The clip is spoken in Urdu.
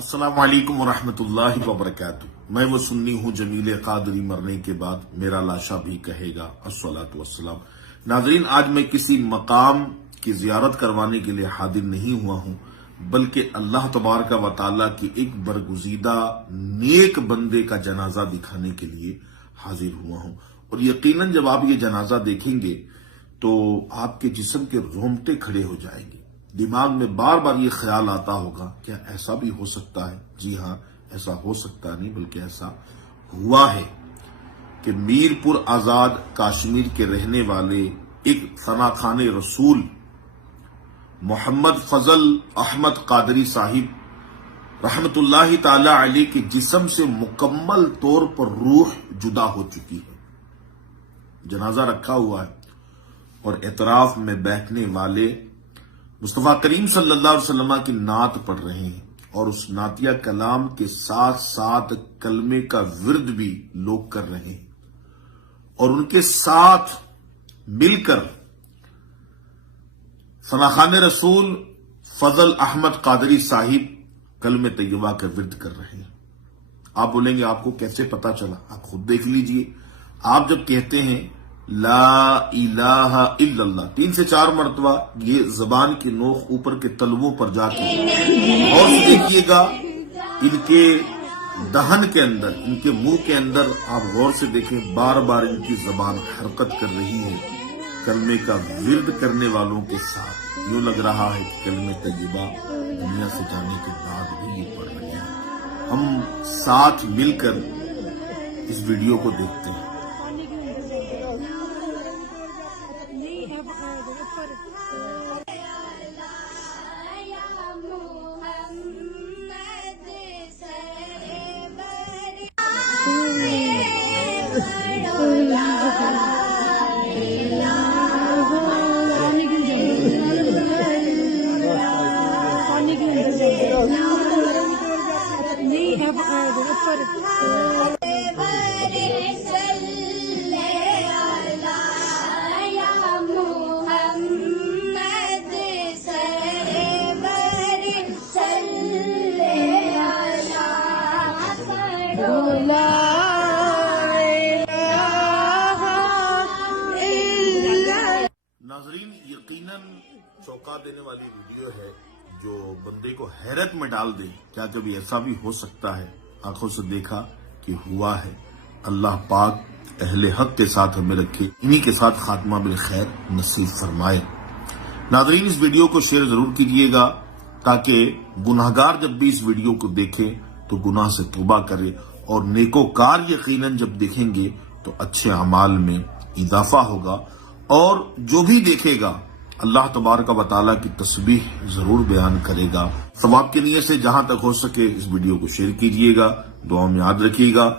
السلام علیکم ورحمۃ اللہ وبرکاتہ۔ میں وہ سنی ہوں جمیل قادری مرنے کے بعد میرا لاشا بھی کہے گا الصلاۃ والسلام۔ ناظرین، آج میں کسی مقام کی زیارت کروانے کے لیے حاضر نہیں ہوا ہوں، بلکہ اللہ تبارک و تعالیٰ کی ایک برگزیدہ نیک بندے کا جنازہ دکھانے کے لیے حاضر ہوا ہوں، اور یقیناً جب آپ یہ جنازہ دیکھیں گے تو آپ کے جسم کے رونگٹے کھڑے ہو جائیں گے۔ دماغ میں بار بار یہ خیال آتا ہوگا کیا ایسا بھی ہو سکتا ہے؟ جی ہاں، ایسا ہو سکتا نہیں بلکہ ایسا ہوا ہے کہ میر پور آزاد کشمیر کے رہنے والے ایک ثنا خان رسول محمد فضل احمد قادری صاحب رحمت اللہ تعالی علیہ کے جسم سے مکمل طور پر روح جدا ہو چکی ہے۔ جنازہ رکھا ہوا ہے اور اطراف میں بیٹھنے والے مصطفیٰ کریم صلی اللہ علیہ وسلم کی نعت پڑھ رہے ہیں، اور اس نعتیہ کلام کے ساتھ ساتھ کلمے کا ورد بھی لوگ کر رہے ہیں، اور ان کے ساتھ مل کر ثنا خان رسول فضل احمد قادری صاحب کلمہ طیبہ کا ورد کر رہے ہیں۔ آپ بولیں گے آپ کو کیسے پتا چلا؟ آپ خود دیکھ لیجئے۔ آپ جب کہتے ہیں لا الہ الا اللہ 3 سے 4 مرتبہ، یہ زبان کی نوک اوپر کے تلووں پر جا کے اور دیکھیے گا، ان کے دہن کے اندر، ان کے منہ کے اندر آپ غور سے دیکھیں، بار بار ان کی زبان حرکت کر رہی ہے کلمے کا ورد کرنے والوں کے ساتھ۔ یوں لگ رہا ہے کہ کلمہ طیبہ دنیا سے جانے کے بعد بھی یہ پڑھ رہے ہیں۔ ہم ساتھ مل کر اس ویڈیو کو دیکھتے ہیں۔ ناظرین، یقیناً چونکا دینے والی ویڈیو ہے جو بندے کو حیرت میں ڈال دے۔ کیا کبھی ایسا بھی ہو سکتا ہے؟ آنکھوں سے دیکھا کہ ہوا ہے۔ اللہ پاک اہل حق کے ساتھ ہمیں رکھے، انہی کے ساتھ خاتمہ بالخیر نصیب فرمائے۔ ناظرین، اس ویڈیو کو شیئر ضرور کیجیے گا تاکہ گناہگار جب بھی اس ویڈیو کو دیکھے تو گناہ سے توبہ کرے، اور نیکوکار یقیناً جب دیکھیں گے تو اچھے اعمال میں اضافہ ہوگا، اور جو بھی دیکھے گا اللہ تبارک و تعالیٰ کی تسبیح ضرور بیان کرے گا۔ ثواب کے نیت سے جہاں تک ہو سکے اس ویڈیو کو شیئر کیجیے گا، دعا میں یاد رکھیے گا۔